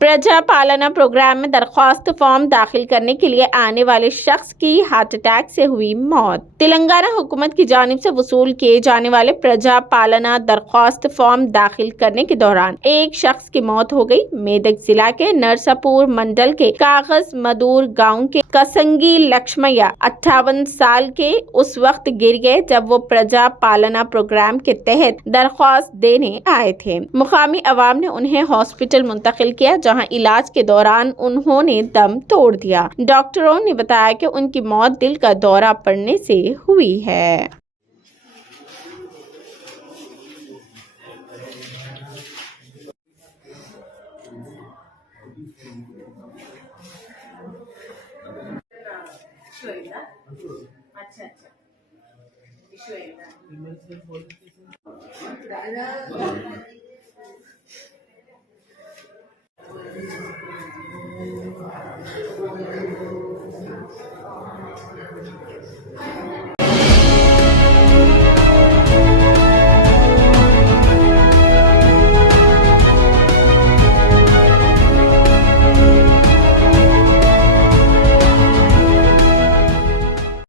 प्रजा पालना प्रोग्राम में दरख्वास्त फॉर्म दाखिल करने के लिए आने वाले शख्स की हार्ट अटैक से हुई मौत। तेलंगाना हुकूमत की जानिब से वसूल किए जाने वाले प्रजा पालना दरख्वास्त फॉर्म दाखिल करने के दौरान एक शख्स की मौत हो गई। मेदक जिला के नरसापुर मंडल के कागज मदूर गाँव के कसंगी लक्ष्मैया 58 साल के उस वक्त गिर गए जब वो प्रजा पालना प्रोग्राम के तहत दरख्वास्त देने आए थे। मुकामी अवाम ने उन्हें हॉस्पिटल मुंतकिल किया, जहां इलाज के दौरान उन्होंने दम तोड़ दिया। डॉक्टरों ने बताया कि उनकी मौत दिल का दौरा पड़ने से हुई है। अच्छा अच्छा इशू है।